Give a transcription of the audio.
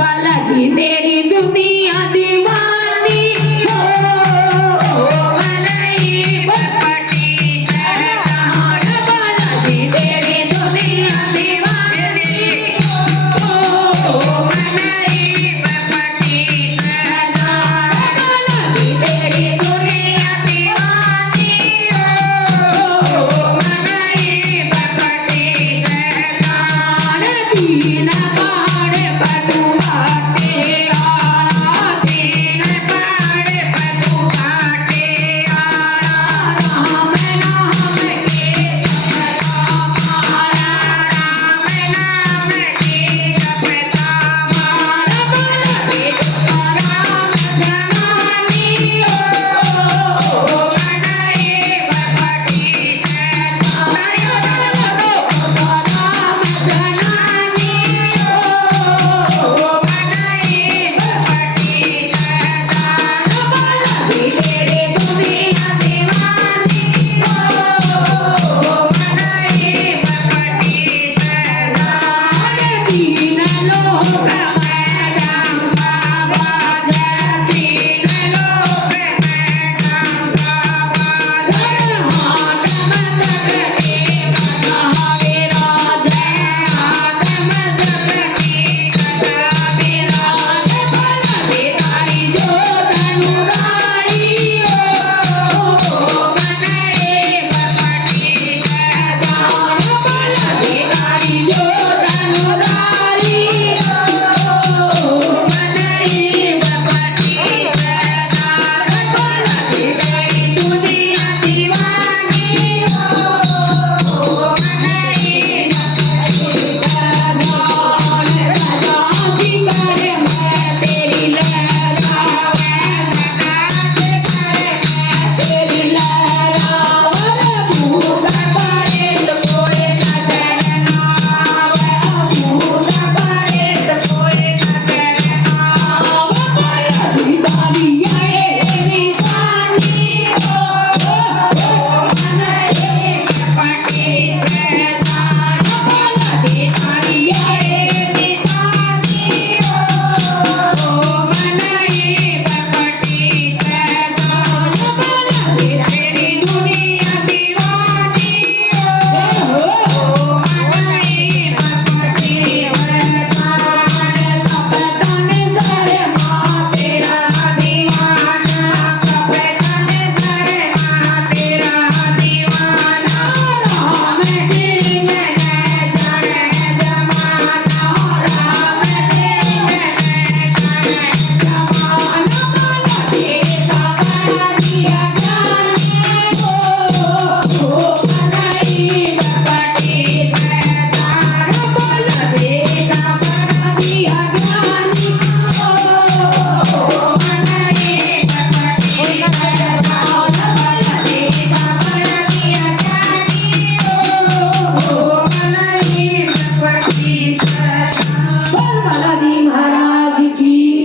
बालाजी तेरी दुनिया दीवानी हो मनाई बरपटी शहजान बालाजी तेरी दुनिया दीवानी हो मनाई बरपटी शहजान बालाजी तेरी दुनिया दीवानी हो मनाई बरपटी शहजान दीन पाड़े पटु बाटे आया दीन पाड़े पटु बाटे आया राम नाम के जपता मारा राम नाम के जपता मारा बालाजी राम जनानी हो मनाई बरपटी शहजान राम जनानी हो मनाई बरपटी शहजान बालाजी तेरी दुनिया दीवानी हो मनाई बरपटी शहजान दीन लोक